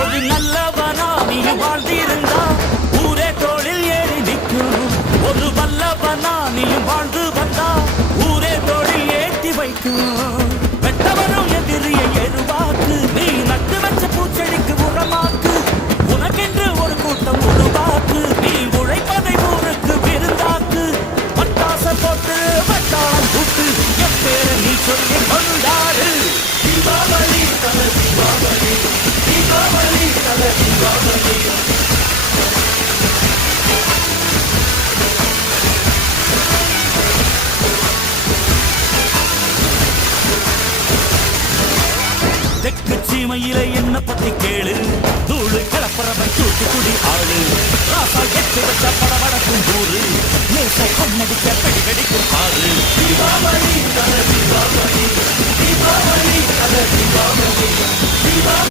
ஒரு நல்லவனா நீ வாழ்ந்திருந்தா ஊரே தோளில் ஏறி நிற்கும். ஒரு வல்லவனா நீ வாழ்ந்து வந்தா ஊரே தோளில் ஏற்றி வைக்கும். வெட்டவரும் எதிரியை எருவாக்கு, நீ நட்டு வச்ச பூச்செடிக்கு உரமாக்கு. உனக்கென்று ஒரு கூட்டம் உருவாக்கு, நீ உழைப்பதை ஊருக்கு விருந்தாக்கு. பட்டாச போட்டு வட்டாளம் கூட்டு எப்பேர நீ சொல்லி கொண்டாடு. தீபாவளி தல தீபாவளி, தீபாவளி தல தீபாவளி. தெற்கு சீமையில என்ன பத்தி கேளு, தூளு கலப்பறவன் தூத்துக்குடி ஆளு. ராசா எட்டு வச்ச படபடக்கும் ஊரு, நேச கண்ணடிக்க பெடி வெடிக்கும் பாரு. தீபாவளி தல தீபாவளி, தீபாவளி தல தீபாவளி.